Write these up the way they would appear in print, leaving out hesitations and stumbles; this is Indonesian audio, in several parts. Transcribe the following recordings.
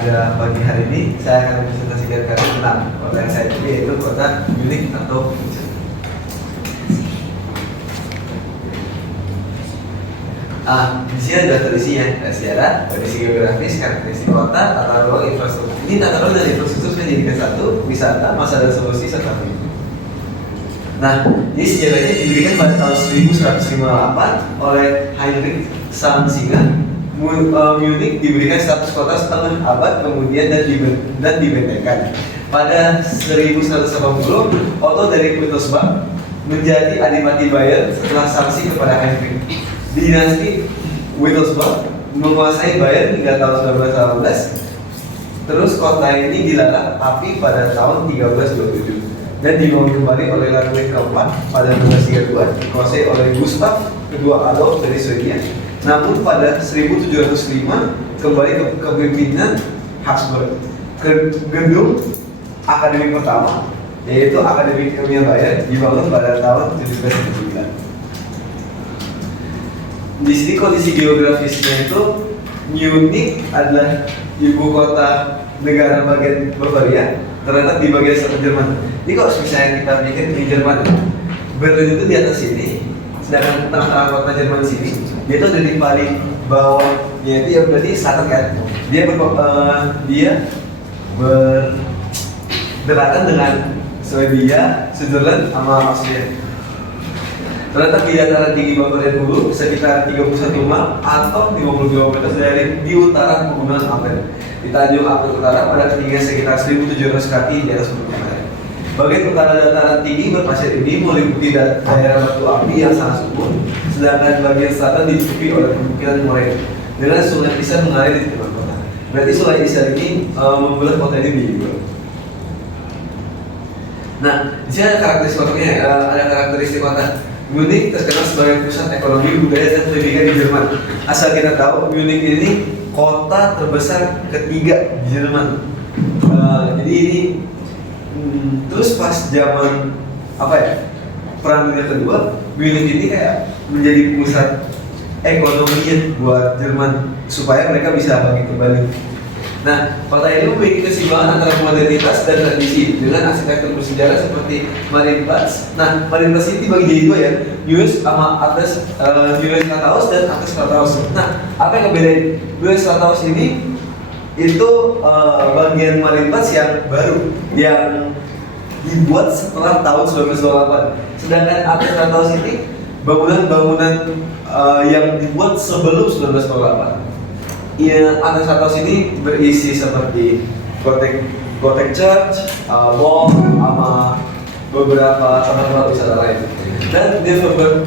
pada pagi hari ini saya akan presentasikan kalian tentang kota yang saya pilih, yaitu kota Munich atau München. Di sini ada tradisinya, ada sejarah, kondisi geografis, karakteristik kota, tata ruang, infrastruktur. Ini tata ruang dan infrastruktur sudah dijadikan satu, wisata, masa dan solusi serta pilihan. Nah, ini sejarahnya diberikan pada tahun 1158 oleh Heinrich Samsinger. Munich diberikan status kota setengah abad kemudian dan dibentengkan. Pada 1180, Otto dari Wittelsbach menjadi adipati Bayern setelah sanksi kepada Heinrich. Dinasti Wittelsbach menguasai Bayern hingga tahun 1918. Terus kota ini dilalap api pada tahun 1327 dan dibangun kembali oleh Ludwig keempat pada 1232, dikuasai oleh Gustav II Adolf dari Swedia. Namun pada 1705 kembali ke kepemimpinan Habsburg. Gedung akademik pertama, yaitu Akademi Kimia Bayern, dibangun pada tahun 1779. Di sini kondisi geografisnya itu Munich adalah ibu kota negara bagian Bavaria, terletak di bagian selatan Jerman. Jadi kalau misalnya kita bikin di Jerman, Berlin itu di atas sini, sedangkan tengah-tengah kota Jerman sini, dia itu ada di paling bawahnya itu ya berarti selatan kan. Dia berdekatan dengan Swedia, Switzerland, sama Austria. Terletak di dataran tinggi Bavaria dulu sekitar 31 mil atau 50 km dari di utara pegunungan Alpen. Di Tanjung Alpen Utara pada ketinggian sekitar 1.700 kaki di atas permukaan air. Bagian utara dataran tinggi berpasir ini meliputi daerah batu api yang sangat subur, sedangkan bagian selatan ditutupi oleh perbukitan moraine dengan sungai Isar mengalir di tengah kota. Berarti sungai Isar ini membelah kota ini di dua. Nah, di sini ada karakteristik kotanya, ada karakteristik kota. Munich terkenal sebagai pusat ekonomi, budaya, dan pendidikan di Jerman. Asal kita tahu, Munich ini kota terbesar ketiga di Jerman. Jadi ini terus pas zaman Perang Dunia Kedua, Munich ini kayak menjadi pusat ekonominya buat Jerman supaya mereka bisa bangkit kembali. Nah, kota ini memiliki keseimbangan antara modernitas dan tradisi dengan arsitektur bersejarah seperti Marienplatz. Nah, Marienplatz ini dibagi jadi dua ya, Neues sama Atas Neues Rathaus dan Atas Rathaus. Nah, apa yang ngebedain Neues Rathaus ini? Itu bagian Marienplatz yang baru, yang dibuat setelah tahun 1928. Sedangkan Atas Rathaus ini bangunan-bangunan yang dibuat sebelum 1928. Ya, Atas Rathaus ini berisi seperti Gothic Church, mall, sama beberapa tempat wisata lain, dan Nürnberg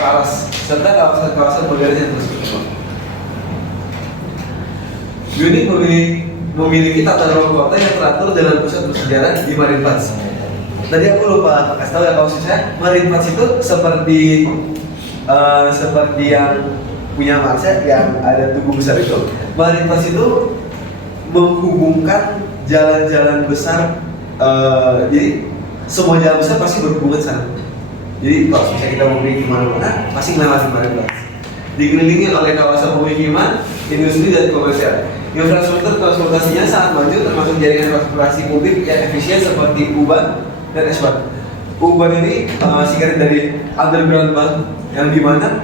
Palace serta kawasan-kawasan modern yang terus berkembang. Munich memiliki tata ruang kota yang teratur dengan pusat bersejarah di Marienplatz. Tadi aku lupa kasih tahu ya, kalau saya Marienplatz itu seperti yang punya Marsha yang ada tugu besar itu. Marienplatz itu menghubungkan jalan-jalan besar, jadi semua jalan besar pasti berhubungan sana. Jadi kalau misalnya kita mau pergi kemana-mana, pasti melewati Marienplatz. Dikelilingi oleh kawasan pemukiman, industri, dan komersial. Infrastruktur transportasinya sangat maju, termasuk jaringan transportasi publik yang efisien seperti U-Bahn dan S-Bahn. U-Bahn ini singkatan dari Underground Bahn, yang dimana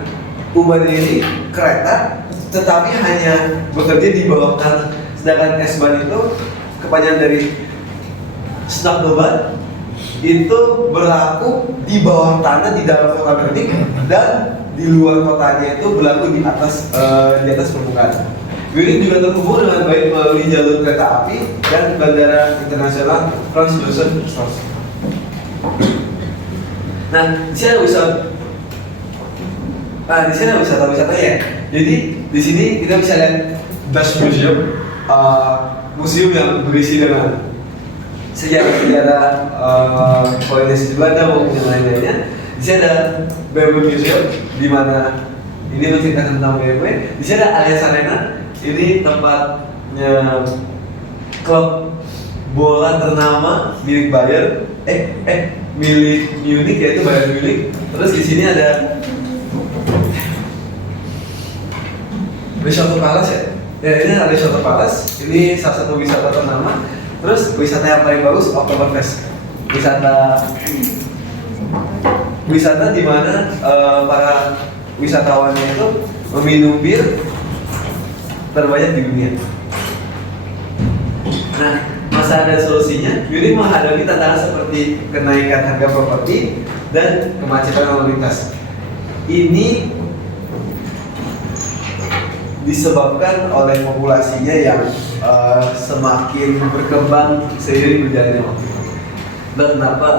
U-Bahn ini kereta, tetapi hanya bekerja di bawah tanah. Sedangkan S-Bahn itu kepanjangan dari Stadtbahn, itu berlaku di bawah tanah di dalam kota Munich, dan di luar kotanya itu berlaku di atas permukaan. Munich juga terhubung dengan baik melalui jalur kereta api dan bandara internasional Franz-Josef-Strauß. Nah, di sini ada wisata-wisatanya ya. Jadi di sini kita bisa lihat Das Museum, museum yang berisi dengan sejarah kolonialisasi Belanda maupun yang lain-lainnya. Di sini ada BMW Museum, di mana ini menceritakan tentang BMW. Di sini ada Allianz Arena, ini tempatnya klub bola ternama milik Bayern, milik Munich, yaitu Bayern Munich. Terus di sini ada Crystal Palace ya. Ya ini ada wisata terbatas. Ini salah satu wisata ternama. Terus wisata yang paling bagus Oktoberfest. Wisata di mana para wisatawannya itu meminum bir terbanyak di dunia. Nah, masa ada solusinya. Munich menghadapi tantangan seperti kenaikan harga properti dan kemacetan lalu lintas. Ini disebabkan oleh populasinya yang semakin berkembang seiring berjalannya waktu. Dan kenapa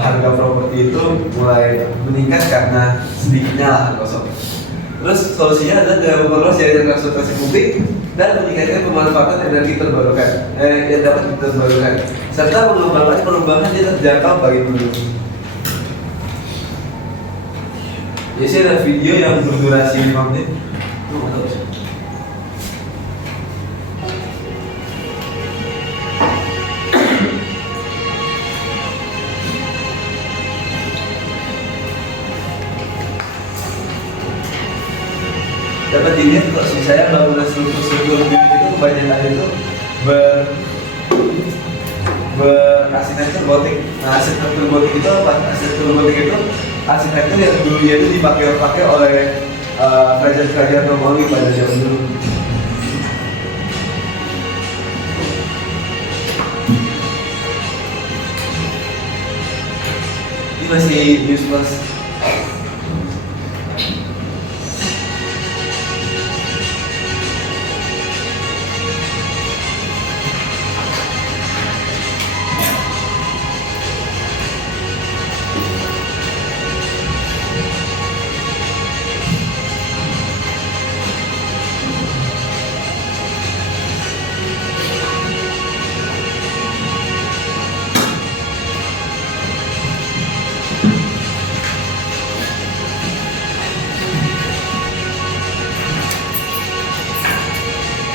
harga properti itu mulai meningkat karena sedikitnya lahan kosong. Terus solusinya adalah dengan memperluas jaringan transportasi publik dan meningkatkan pemanfaatan energi terbarukan yang dapat diterbarukan serta mengembangkan perubahan yang terjangkau bagi penduduk. Jadi ada video yang berdurasi 5 menit. Dapat dilihat kok saya bangunan struktur itu kebanyakan itu berarsitektur gotik. Nah, arsitektur gotik itu apa? Arsitektur gotik itu arsitektur yang dulunya itu dipakai oleh kerajaan-kerajaan Romawi pada zaman dulu. Ini masih news plus.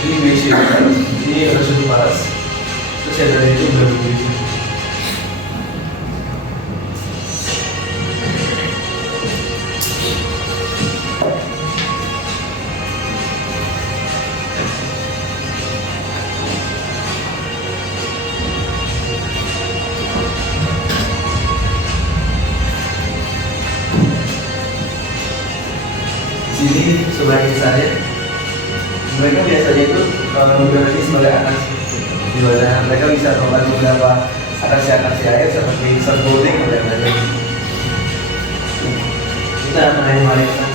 Ini basic, ini versi paras. Terus yang dari itu baru basic. Sini sebagai saya. Mereka biasanya itu menggunakan sebagai atas, di mana mereka bisa melakukan beberapa atraksi air seperti surfboarding dan lain-lain. Kita akan hanya melihat.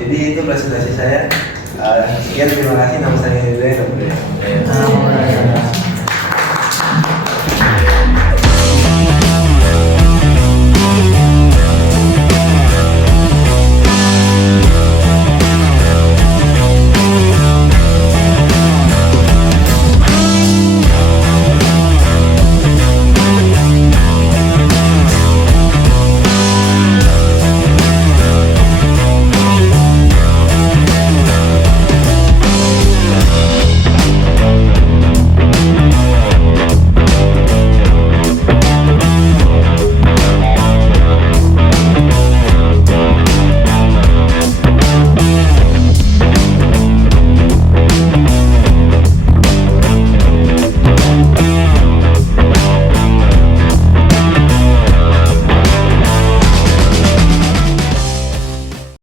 Jadi itu presentasi saya. Sekian, terima kasih. Nama saya Indra.